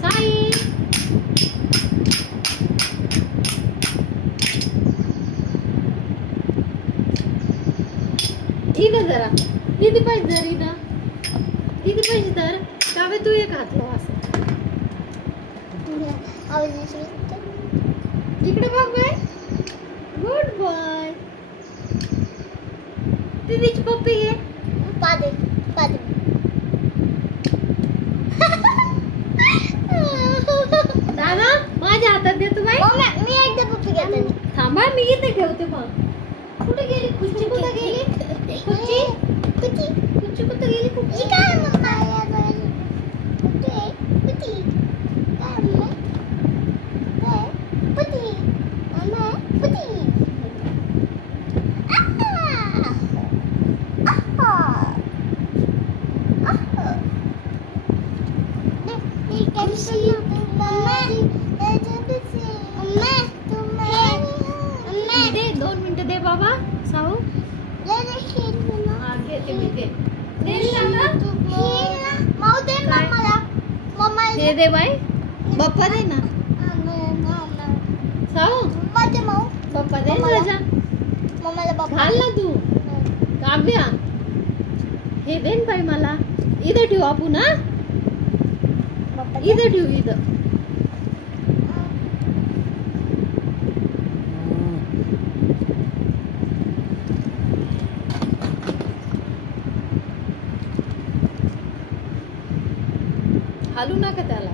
साई इथं जरा किती पाहिजे जर इथं किती पाहिजे तर कावे तू एक हात लाव असं इकडे बघ बाय गुड बॉय दीदीची पप्पी घे पादे पादे दादा माझ्या हातात दे तू बाई मी एकदा पप्पी घेते थांबा मी इथे ठेवते मग कुठे गेली कुच्ची कुठे गेली कुच्ची कुची कुच्ची कुठे गेली कुच्ची काय मम्मा कुठे कुची काय मम्मा काय कुची मम्मा कुची दे 2 मिनिटं दे बाबा साहू दे दे बाई बाप्पा दे ना साहू बाप्पा दे राजा घाल ना तू काव्या हे दे ना बाई मला इथं ठेवू आपण हा इथं ठेवू इथं हालू नका त्याला